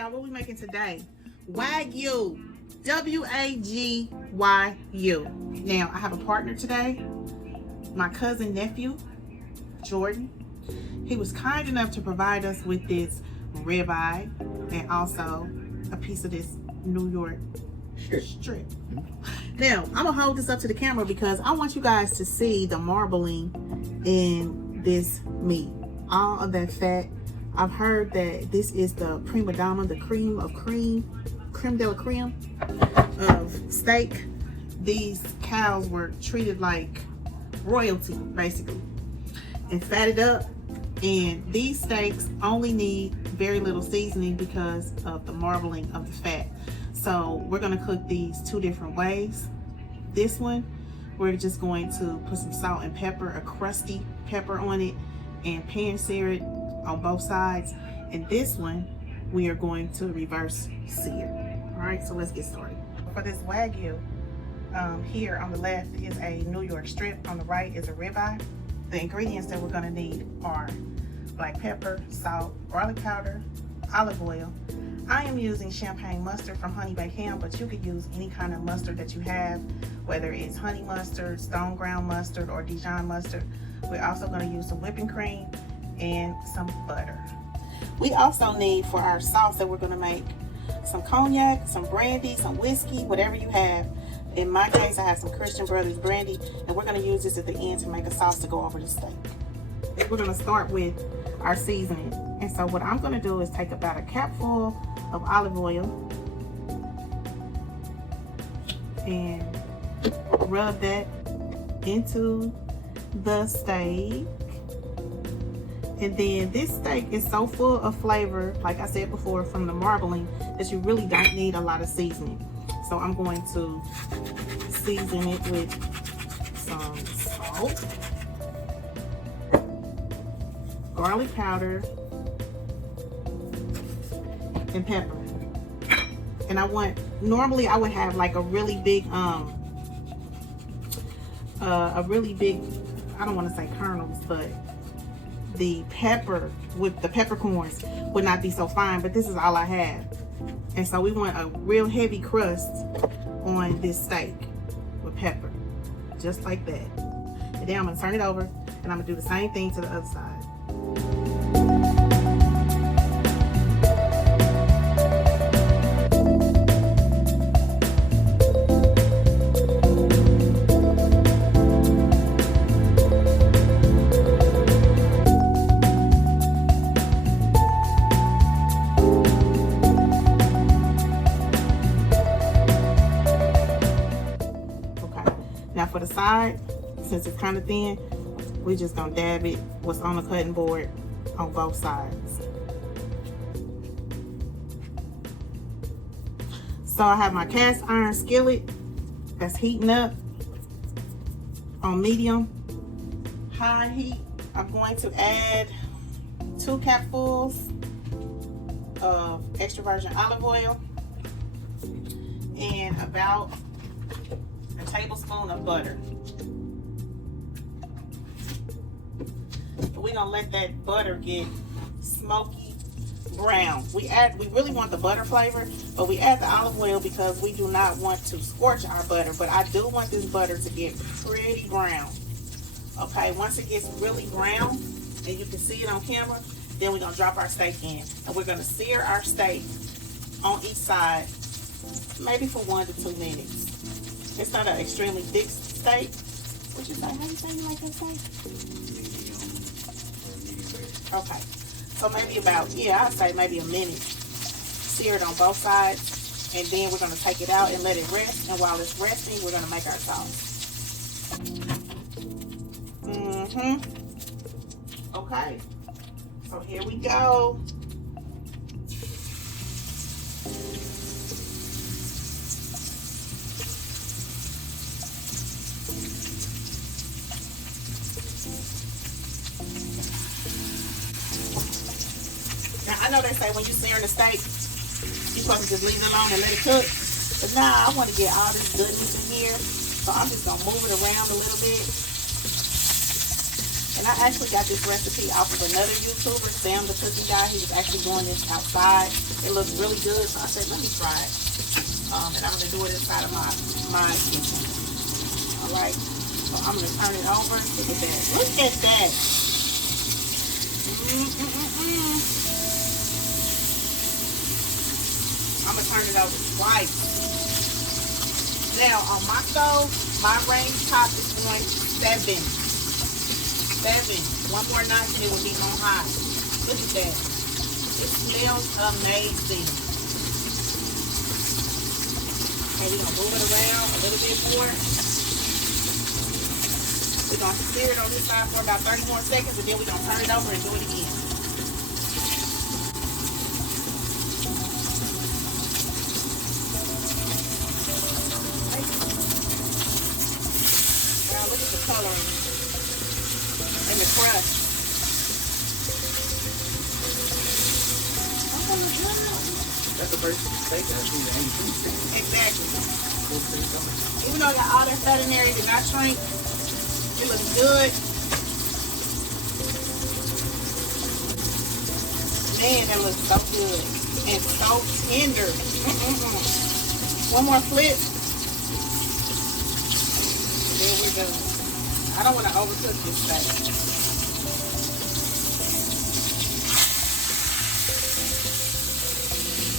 y'all, what we making today? Wagyu. W-A-G-Y-U. Now, I have a partner today, my cousin nephew, Jordan. He was kind enough to provide us with this ribeye and also a piece of this New York strip. Now, I'm gonna hold this up to the camera because I want you guys to see the marbling in this meat. All of that fat. I've heard that this is the prima donna, the creme de la creme of steak. These cows were treated like royalty, basically, and fatted up. And these steaks only need very little seasoning because of the marbling of the fat. So we're gonna cook these two different ways. This one, we're just going to put some salt and pepper, a crusty pepper on it, and pan sear it on both sides. And this one, we are going to reverse sear. All right, so let's get started. For this Wagyu, here on the left is a New York strip, on the right is a ribeye. The ingredients that we're gonna need are black pepper, salt, garlic powder, olive oil. I am using champagne mustard from Honey Baked Ham, but you could use any kind of mustard that you have, whether it's honey mustard, stone ground mustard, or Dijon mustard. We're also gonna use some whipping cream and some butter. We also need, for our sauce that we're gonna make, some cognac, some brandy, some whiskey, whatever you have. In my case, I have some Christian Brothers brandy, and we're gonna use this at the end to make a sauce to go over the steak. We're gonna start with our seasoning. And so what I'm gonna do is take about a capful of olive oil and rub that into the steak. And then this steak is so full of flavor, like I said before, from the marbling, that you really don't need a lot of seasoning. So I'm going to season it with some salt, garlic powder, and pepper. And normally I would have like a really big, I don't want to say kernels, but the pepper with the peppercorns would not be so fine, but this is all I have. And so we want a real heavy crust on this steak with pepper, just like that. And then I'm gonna turn it over and I'm gonna do the same thing to the other side. Now for the side, since it's kind of thin, we're just gonna dab it what's on the cutting board on both sides. So I have my cast iron skillet that's heating up on medium high heat. I'm going to add 2 capfuls of extra virgin olive oil and about a tablespoon of butter. We're gonna let that butter get smoky brown. We really want the butter flavor, but we add the olive oil because we do not want to scorch our butter, but I do want this butter to get pretty brown. Okay, once it gets really brown and you can see it on camera, then we're gonna drop our steak in, and we're gonna sear our steak on each side maybe for 1 to 2 minutes. It's not an extremely thick steak. What you say? How you say you like that steak? Okay. So maybe about, I'd say maybe a minute. Sear it on both sides. And then we're going to take it out and let it rest. And while it's resting, we're going to make our sauce. Okay. So here we go. I know they say when you searing the steak, you're supposed to just leave it alone and let it cook. But nah, I want to get all this goodness in here. So I'm just going to move it around a little bit. And I actually got this recipe off of another YouTuber, Sam the Cooking Guy. He was actually doing this outside It looks really good, so I said, let me try it. And I'm gonna do it inside of my kitchen. All right, so I'm gonna turn it over. Look at that. Look at that. I'm gonna turn it over twice. Now on my stove, my range top is going 7. 7. One more notch and it will be on high. Look at that. It smells amazing. And we're gonna move it around a little bit more. We're gonna sear it on this side for about 30 more seconds, and then we're gonna turn it over and do it again. Now look at the color and the crust. Oh my God. That's the first steak that I've seen that ain't too thick. Exactly. Even though got all that fat in there, it did not shrink. It looks good. Man, that looks so good. And so tender. One more flip. Then we're done. I don't want to overcook this steak.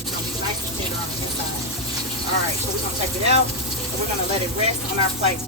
It's going to be nice and tender on the inside. Alright, so we're going to take it out. And we're going to let it rest on our plate.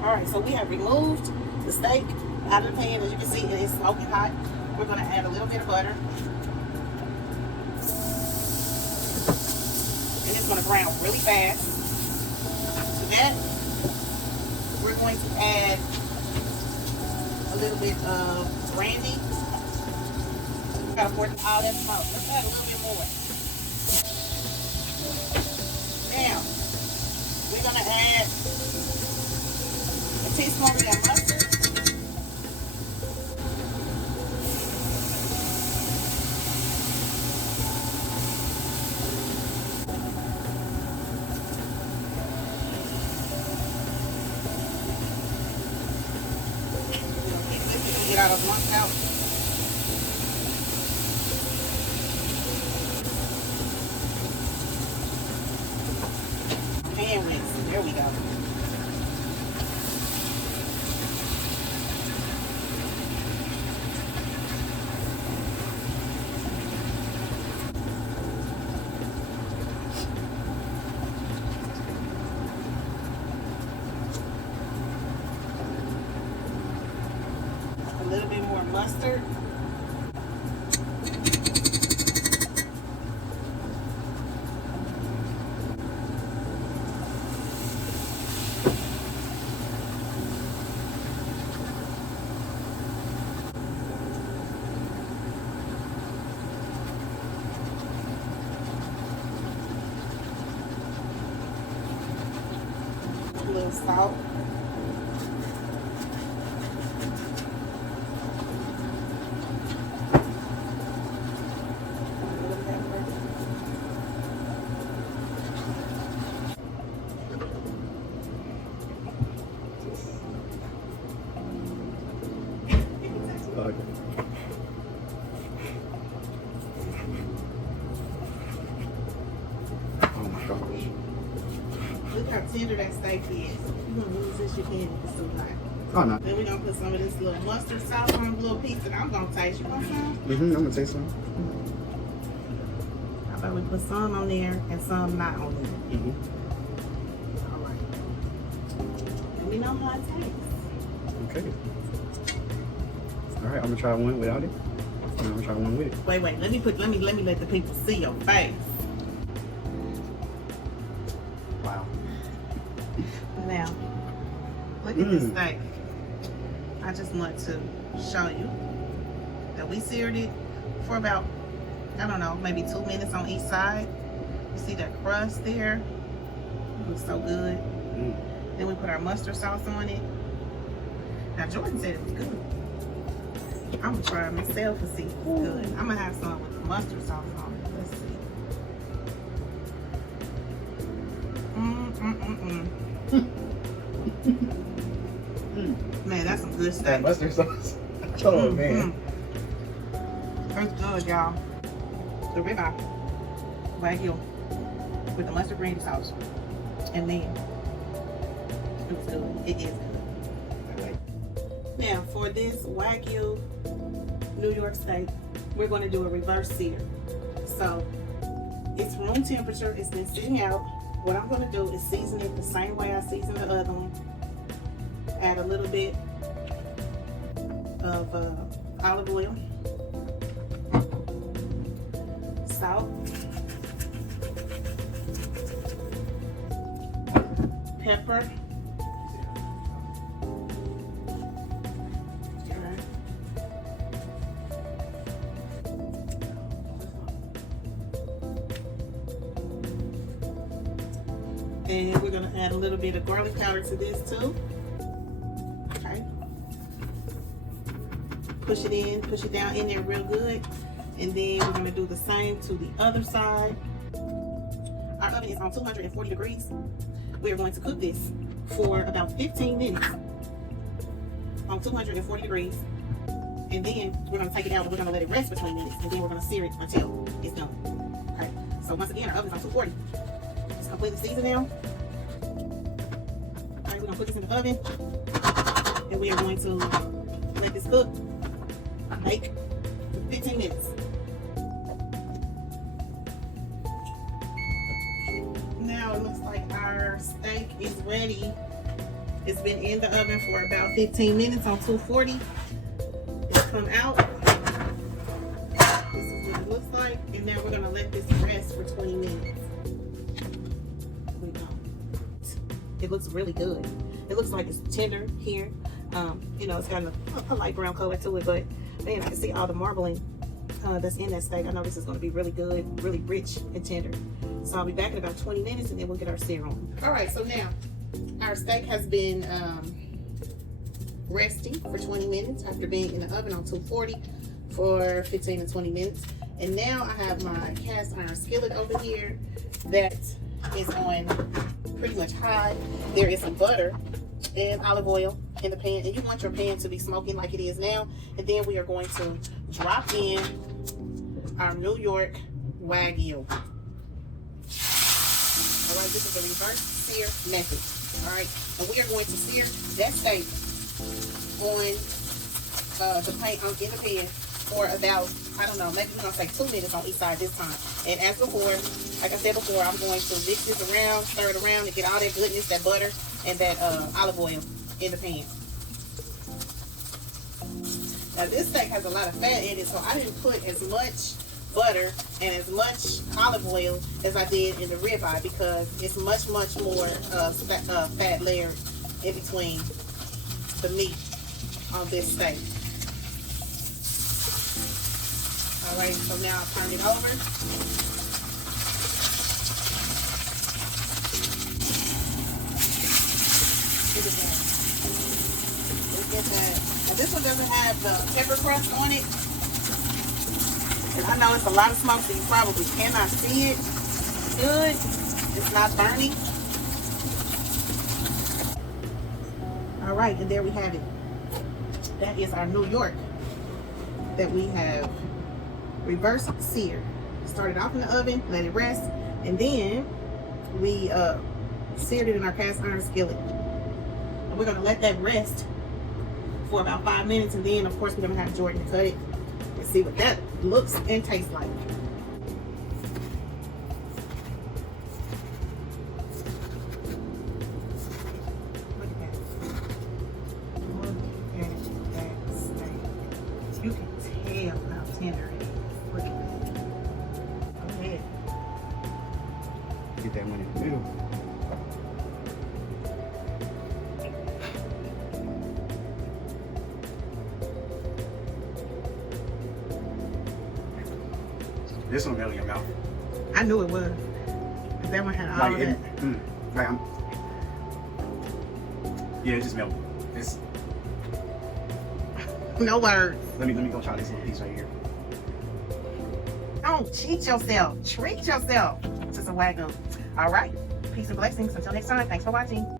Alright, so we have removed the steak out of the pan. As you can see, it is smoking hot. We're going to add a little bit of butter. And it's going to brown really fast. To that, we're going to add a little bit of brandy. We got to pour all that smoke. Let's add a little bit more. Now, we're going to add a teaspoon of that mustard. Keep this to get out of lumps out. Pan rinse. There we go. A little bit more mustard. A little salt. Okay. Oh my gosh. Look how tender that steak is. You're going to lose this your hand if it's too hot. Oh no. Then we're going to put some of this little mustard sauce on a little piece and I'm going to taste. You want some? I'm gonna taste some. How about we put some on there and some not on there? All right. Let me know how it tastes. Okay. All right, I'm gonna try one without it. And I'm gonna try one with it. Wait. Let me let the people see your face. Wow. Now, look at this steak. I just want to show you that we seared it for about, I don't know, maybe 2 minutes on each side. You see that crust there? It looks so good. Then we put our mustard sauce on it. Now, Jordan said it was good. I'm gonna try it myself and see if it's good. I'm gonna have some with the mustard sauce on it. Let's see. Man, that's some good That steak. mustard sauce. Oh man. That's good, y'all. The ribeye. Wagyu with the mustard green sauce. And then it was good. It is good. Now for this Wagyu New York steak, we're going to do a reverse sear. So it's room temperature. It's been sitting out. What I'm going to do is season it the same way I seasoned the other one. Add a little bit of olive oil, salt, pepper, and we're going to add a little bit of garlic powder to this too. Okay. Push it in, push it down in there real good. And then we're going to do the same to the other side. Our oven is on 240 degrees. We are going to cook this for about 15 minutes on 240 degrees. And then we're going to take it out and we're going to let it rest for 20 minutes. And then we're going to sear it until it's done. Okay. So once again, our oven is on 240. It's completely seasoned now. All right, we're going to put this in the oven. And we are going to let this cook, bake for 15 minutes. Now it looks like our steak is ready. It's been in the oven for about 15 minutes on 240. It's come out. This is what it looks like. And now we're going to let this rest for 20 minutes. It looks really good. It looks like it's tender here. You know, it's got a light brown color to it, but man, I can see all the marbling that's in that steak. I know this is going to be really good, really rich and tender. So I'll be back in about 20 minutes and then we'll get our sear on. All right, so now our steak has been resting for 20 minutes after being in the oven on 240 for 15 to 20 minutes. And now I have my cast iron skillet over here that is on pretty much high. There is some butter and olive oil in the pan, and you want your pan to be smoking like it is now. And then we are going to drop in our New York Wagyu. All right, this is the reverse sear method. All right, and we are going to sear that steak on the pan, in the pan for about, I don't know, maybe we're gonna say 2 minutes on each side this time. And as before, like I said before, I'm going to mix this around, stir it around to get all that goodness, that butter and that olive oil in the pan. Now this steak has a lot of fat in it, so I didn't put as much butter and as much olive oil as I did in the ribeye because it's much more fat layer in between the meat on this steak. All right, so now I'll turn it over. Look at that. Look at that. Now this one doesn't have the pepper crust on it. And I know it's a lot of smoke, so you probably cannot see it good. It's not burning. All right, and there we have it. That is our New York that we have reverse seared. Started off in the oven, let it rest, and then we seared it in our cast iron skillet. And we're gonna let that rest for about 5 minutes, and then of course we're gonna have Jordan cut it and see what that looks and tastes like. Look at that. Look at that steak. You can tell how tender it is. Look at that. Go ahead. Get that one in the middle. This one melt in your mouth. I knew it was. But that one had all Like of it, that. Yeah, it just melted. It's, No words. let me go try this little piece right here. Don't cheat yourself. Treat yourself to some Wagyu. All right. Peace and blessings. Until next time. Thanks for watching.